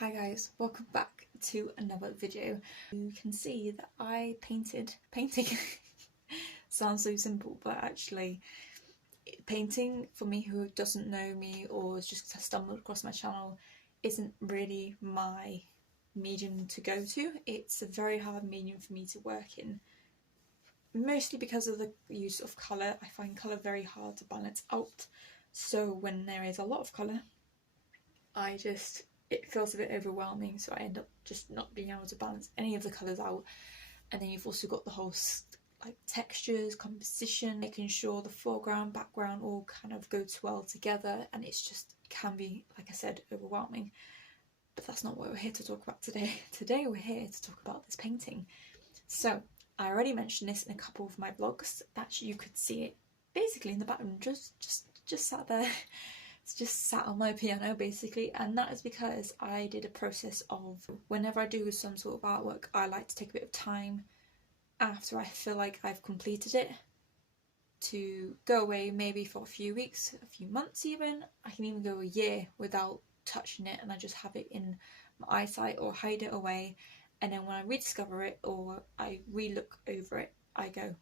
Hi guys, welcome back to another video. You can see that I painting sounds so simple, but actually painting, for me who doesn't know me or has just stumbled across my channel, isn't really my medium to go to. It's a very hard medium for me to work in, mostly because of the use of colour. I find colour very hard to balance out, so when there is a lot of colour, it feels a bit overwhelming, so I end up just not being able to balance any of the colours out. And then you've also got the whole like textures, composition, making sure the foreground, background all kind of go well together, and it can be, like I said, overwhelming. But that's not what we're here to talk about today. Today we're here to talk about this painting. So I already mentioned this in a couple of my vlogs, that you could see it basically in the background, just sat there. It's just sat on my piano basically, and that is because I did a process of, whenever I do some sort of artwork, I like to take a bit of time after I feel like I've completed it to go away, maybe for a few weeks, a few months even. I can even go a year without touching it, and I just have it in my eyesight or hide it away, and then when I rediscover it or I re-look over it, I go,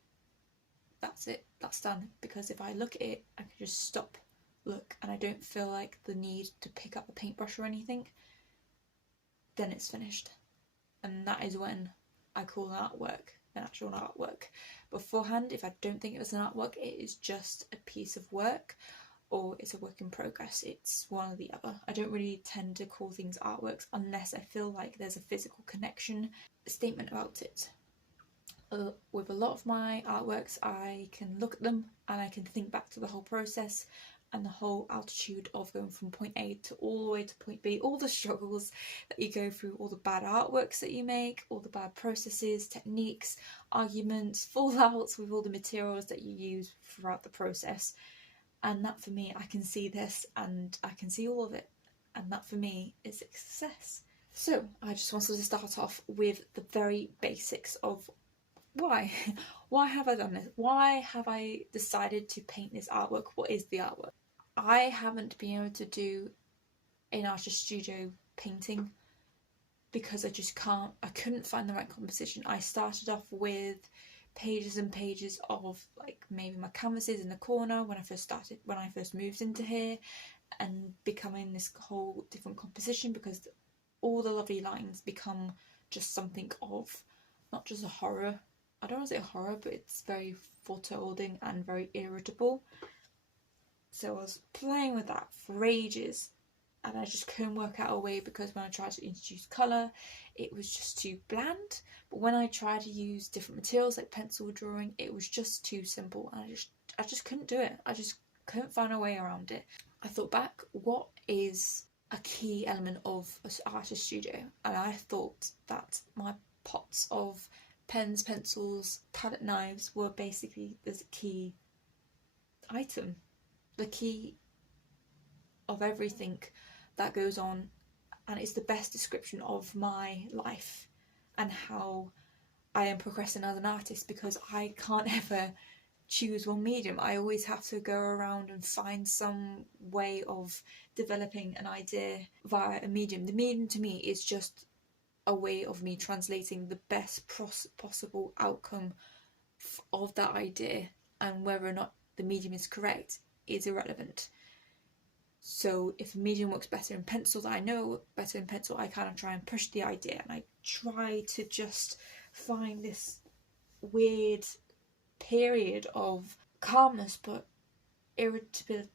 that's it, that's done. Because if I look at it, I can just stop, look, and I don't feel like the need to pick up a paintbrush or anything, then it's finished. And that is when I call an artwork an actual artwork. Beforehand, if I don't think it was an artwork, it is just a piece of work, or it's a work in progress. It's one or the other. I don't really tend to call things artworks unless I feel like there's a physical connection, a statement about it. With a lot of my artworks, I can look at them and I can think back to the whole process and the whole altitude of going from point A to all the way to point B, all the struggles that you go through, all the bad artworks that you make, all the bad processes, techniques, arguments, fallouts with all the materials that you use throughout the process. And that, for me, I can see this and I can see all of it, and that for me is success. So I just wanted to start off with the very basics of why have I done this? Why have I decided to paint this artwork? What is the artwork? I haven't been able to do an artist studio painting because I couldn't find the right composition. I started off with pages and pages of like maybe my canvases in the corner when I first moved into here, and becoming this whole different composition, because all the lovely lines become just something of, not just a horror. I don't want to say horror, but it's very foreboding and very irritable. So I was playing with that for ages, and I just couldn't work out a way, because when I tried to introduce colour, it was just too bland. But when I tried to use different materials like pencil drawing, it was just too simple, and I just couldn't do it. I just couldn't find a way around it. I thought back, what is a key element of an artist studio? And I thought that my pots of pens, pencils, palette knives were basically the key item, the key of everything that goes on, and it's the best description of my life and how I am progressing as an artist, because I can't ever choose one medium. I always have to go around and find some way of developing an idea via a medium. The medium to me is just a way of me translating the best possible outcome of that idea, and whether or not the medium is correct is irrelevant. So if a medium works better in pencil, that I know better in pencil, I kind of try and push the idea, and I try to just find this weird period of calmness but irritability.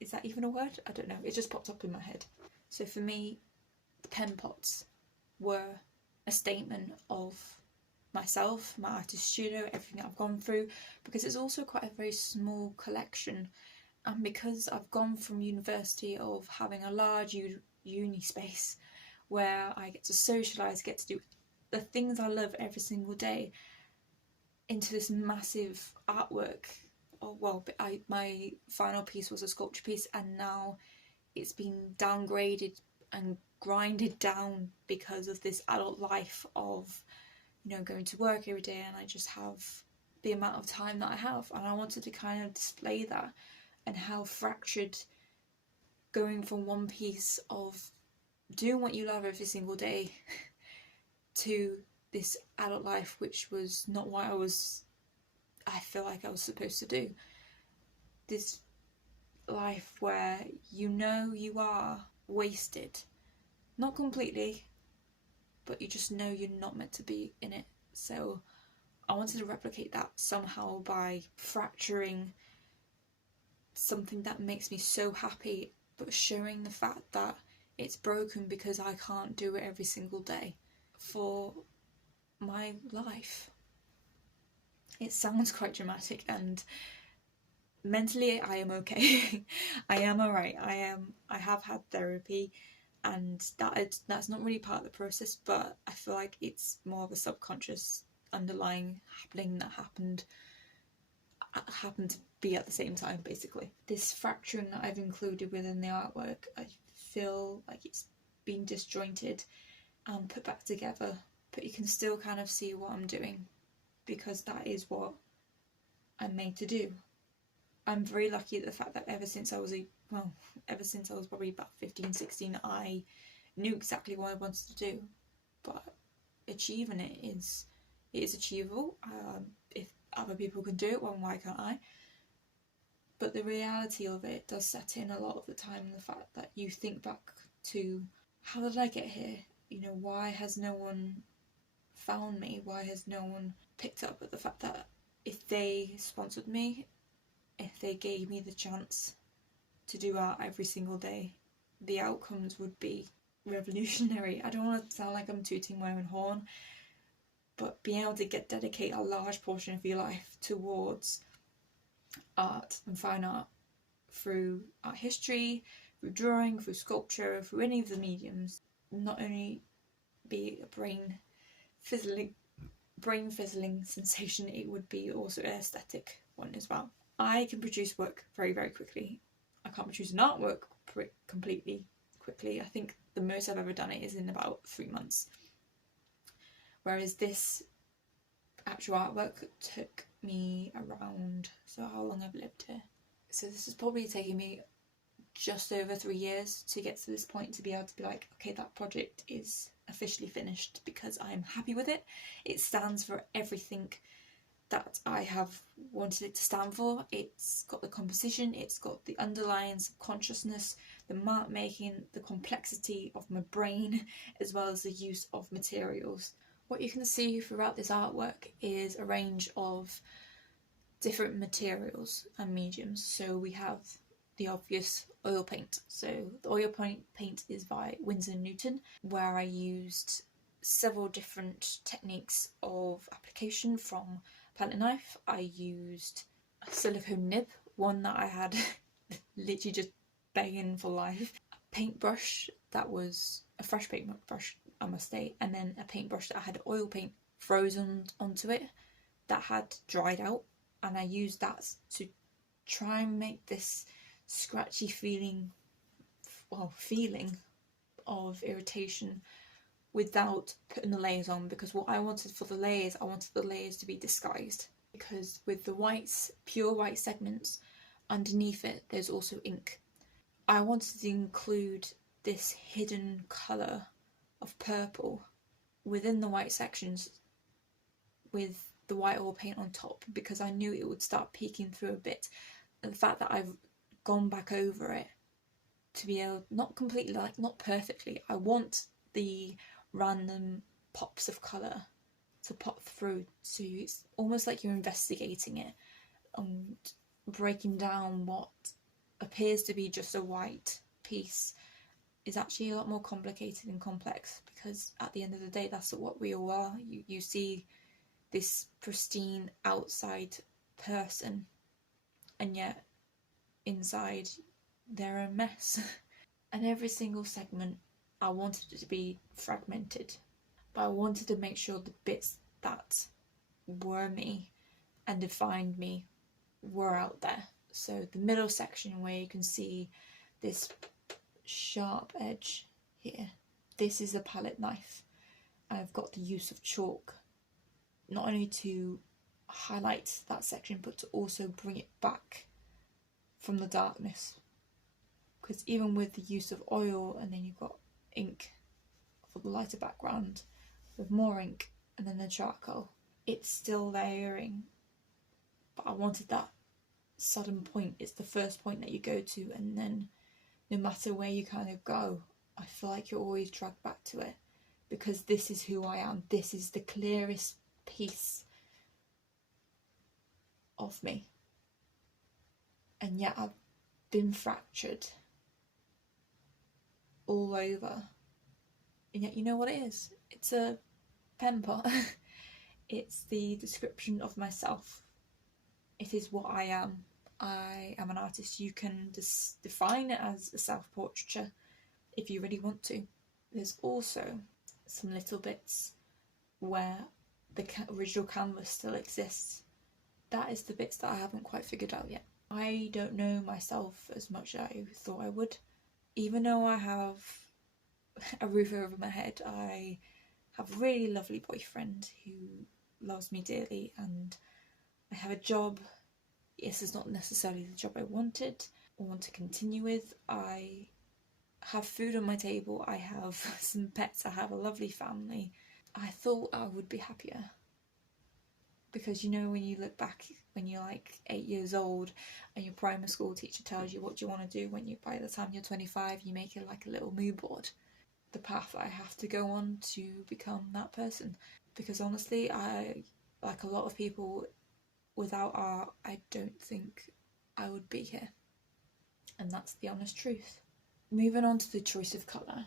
Is that even a word? I don't know, it just popped up in my head. So for me, the pen pots were a statement of myself, my artist studio, everything that I've gone through, because it's also quite a very small collection, and because I've gone from university of having a large uni space where I get to socialise, get to do the things I love every single day, into this massive artwork. Oh well, my final piece was a sculpture piece, and now it's been downgraded and grinded down because of this adult life of, you know, going to work every day, and I just have the amount of time that I have, and I wanted to kind of display that and how fractured going from one piece of doing what you love every single day to this adult life, which was not what I feel like I was supposed to do. This life where you know you are wasted. Not completely, but you just know you're not meant to be in it. So I wanted to replicate that somehow by fracturing something that makes me so happy, but showing the fact that it's broken because I can't do it every single day for my life. It sounds quite dramatic, and mentally I am okay. I am alright. I have had therapy, and that's not really part of the process, but I feel like it's more of a subconscious underlying happening that happened to be at the same time, basically. This fracturing that I've included within the artwork, I feel like it's been disjointed and put back together, but you can still kind of see what I'm doing, because that is what I'm made to do. I'm very lucky at the fact that ever since I was probably about 15, 16, I knew exactly what I wanted to do, but achieving it is achievable. If other people can do it, well, why can't I? But the reality of it does set in a lot of the time, the fact that you think back to, how did I get here? You know, why has no one found me? Why has no one picked up at the fact that if they sponsored me, if they gave me the chance to do art every single day, the outcomes would be revolutionary. I don't want to sound like I'm tooting my own horn, but being able to dedicate a large portion of your life towards art and fine art through art history, through drawing, through sculpture, through any of the mediums, not only be a brain fizzling sensation, it would be also an aesthetic one as well. I can produce work very, very quickly. I can't produce an artwork completely quickly. I think the most I've ever done it is in about 3 months. Whereas this actual artwork took me around, so how long I've lived here? So this has probably taken me just over 3 years to get to this point, to be able to be like, okay, that project is officially finished because I'm happy with it. It stands for everything that I have wanted it to stand for. It's got the composition, it's got the underlying subconsciousness, the mark making, the complexity of my brain, as well as the use of materials. What you can see throughout this artwork is a range of different materials and mediums. So we have the obvious oil paint. So the oil paint is by Winsor Newton, where I used several different techniques of application. From palette knife, I used a silicone nib, one that I had literally just begging for life, a paintbrush that was a fresh paintbrush, I must say, and then a paintbrush that had oil paint frozen onto it that had dried out, and I used that to try and make this scratchy feeling of irritation without putting the layers on, because what I wanted for the layers, I wanted the layers to be disguised, because with the whites, pure white segments, underneath it there's also ink. I wanted to include this hidden colour of purple within the white sections with the white oil paint on top, because I knew it would start peeking through a bit. And the fact that I've gone back over it to be able, not completely, like not perfectly, I want the random pops of colour to pop through, so it's almost like you're investigating it and breaking down what appears to be just a white piece is actually a lot more complicated and complex, because at the end of the day that's what we all are. You see this pristine outside person, and yet inside they're a mess. And every single segment I wanted it to be fragmented, but I wanted to make sure the bits that were me and defined me were out there. So the middle section where you can see this sharp edge here, this is a palette knife. I've got the use of chalk, not only to highlight that section, but to also bring it back from the darkness. because even with the use of oil, and then you've got ink for the lighter background with more ink, and then the charcoal, it's still layering. But I wanted that sudden point. It's the first point that you go to, and then no matter where you kind of go, I feel like you're always dragged back to it, because this is who I am. This is the clearest piece of me. And yet I've been fractured all over. And yet, you know what it is? It's a pen pot. It's the description of myself. It is what I am. I am an artist. You can define it as a self-portraiture if you really want to. There's also some little bits where the original canvas still exists. That is the bits that I haven't quite figured out yet. I don't know myself as much as I thought I would. Even though I have a roof over my head, I have a really lovely boyfriend who loves me dearly, and I have a job. Yes, it's not necessarily the job I wanted or want to continue with. I have food on my table, I have some pets, I have a lovely family. I thought I would be happier. Because you know, when you look back when you're like 8 years old and your primary school teacher tells you what you want to do when you, by the time you're 25, you make it like a little mood board. The path I have to go on to become that person. Because honestly, I, like a lot of people, without art, I don't think I would be here. And that's the honest truth. Moving on to the choice of colour.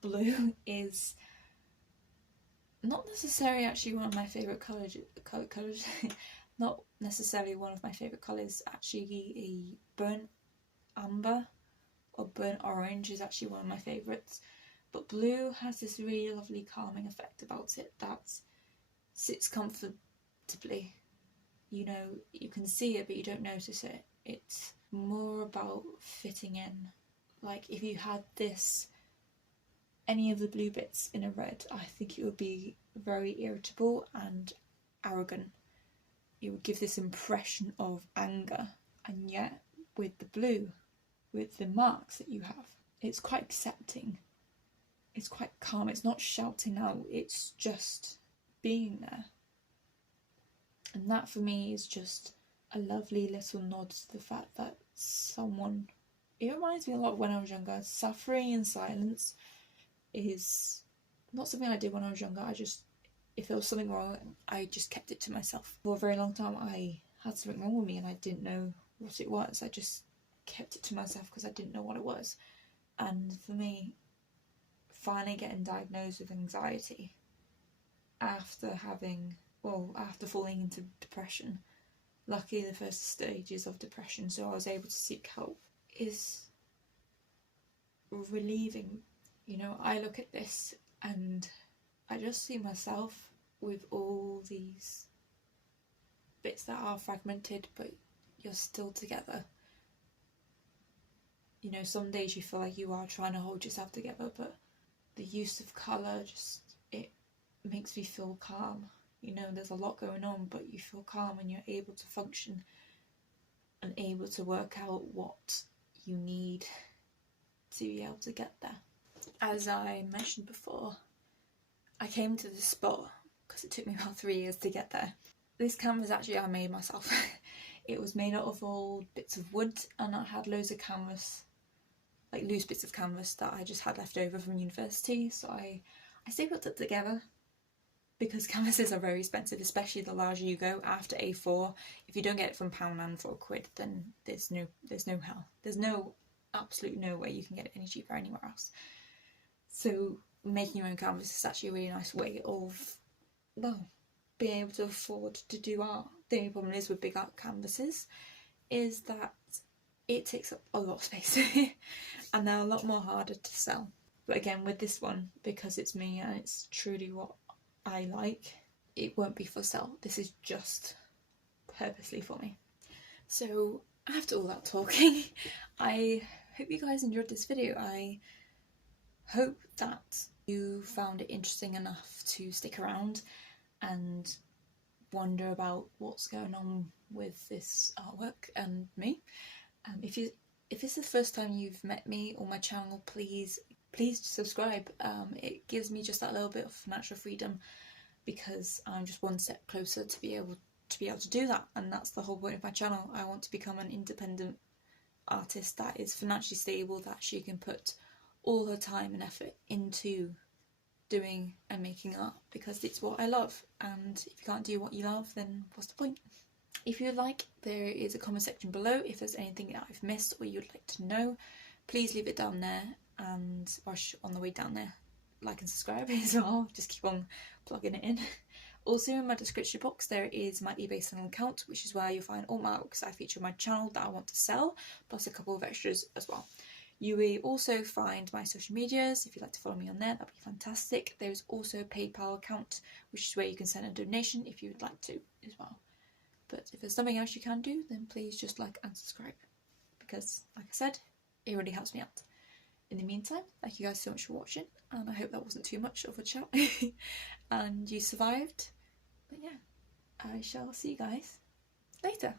Blue is not necessarily actually one of my favourite colours. Not necessarily one of my favourite colours. Actually, a burnt amber or burnt orange is actually one of my favourites. But blue has this really lovely calming effect about it that sits comfortably. You know, you can see it but you don't notice it. It's more about fitting in. Like if you had any of the blue bits in a red, I think it would be very irritable and arrogant. It would give this impression of anger. And yet with the blue, with the marks that you have, it's quite accepting. It's quite calm. It's not shouting out, it's just being there. And that for me is just a lovely little nod to the fact that someone, it reminds me a lot of when I was younger. Suffering in silence is not something I did when I was younger. If there was something wrong, I just kept it to myself. For a very long time I had something wrong with me and I didn't know what it was. I just kept it to myself because I didn't know what it was. And for me, finally getting diagnosed with anxiety after falling into depression, luckily the first stages of depression, so I was able to seek help, is relieving. You know, I look at this and I just see myself with all these bits that are fragmented but you're still together. You know, some days you feel like you are trying to hold yourself together, but the use of colour it makes me feel calm. You know, there's a lot going on but you feel calm and you're able to function and able to work out what you need to be able to get there. As I mentioned before, I came to this spot because it took me about 3 years to get there. This canvas actually I made myself. It was made out of old bits of wood and I had loads of canvas, like loose bits of canvas that I just had left over from university, so I stapled it together because canvases are very expensive, especially the larger you go. After A4, if you don't get it from Poundland for £1, then there's no hell. There's absolute no way you can get it any cheaper anywhere else. So making your own canvas is actually a really nice way of, well, being able to afford to do art. The only problem is with big art canvases is that it takes up a lot of space and they're a lot more harder to sell. But again, with this one, because it's me and it's truly what I like, it won't be for sale. This is just purposely for me. So after all that talking, I hope you guys enjoyed this video. I hope that you found it interesting enough to stick around and wonder about what's going on with this artwork and me. If you if this is the first time you've met me or my channel, please subscribe. It gives me just that little bit of financial freedom, because I'm just one step closer to be able to do that, and that's the whole point of my channel. I want to become an independent artist that is financially stable, that she can put all her time and effort into doing and making art, because it's what I love, and if you can't do what you love, then what's the point? If you'd like, there is a comment section below. If there's anything that I've missed or you'd like to know, please leave it down there, and on the way down there, like and subscribe as well. Just keep on plugging it in. Also, in my description box there is my eBay selling account, which is where you'll find all my artworks I feature on my channel that I want to sell, plus a couple of extras as well. You will also find my social medias. If you'd like to follow me on there, that'd be fantastic. There's also a PayPal account, which is where you can send a donation if you would like to as well. But if there's something else you can do, then please just like and subscribe, because, like I said, it really helps me out. In the meantime, thank you guys so much for watching, and I hope that wasn't too much of a chat and you survived. But yeah, I shall see you guys later.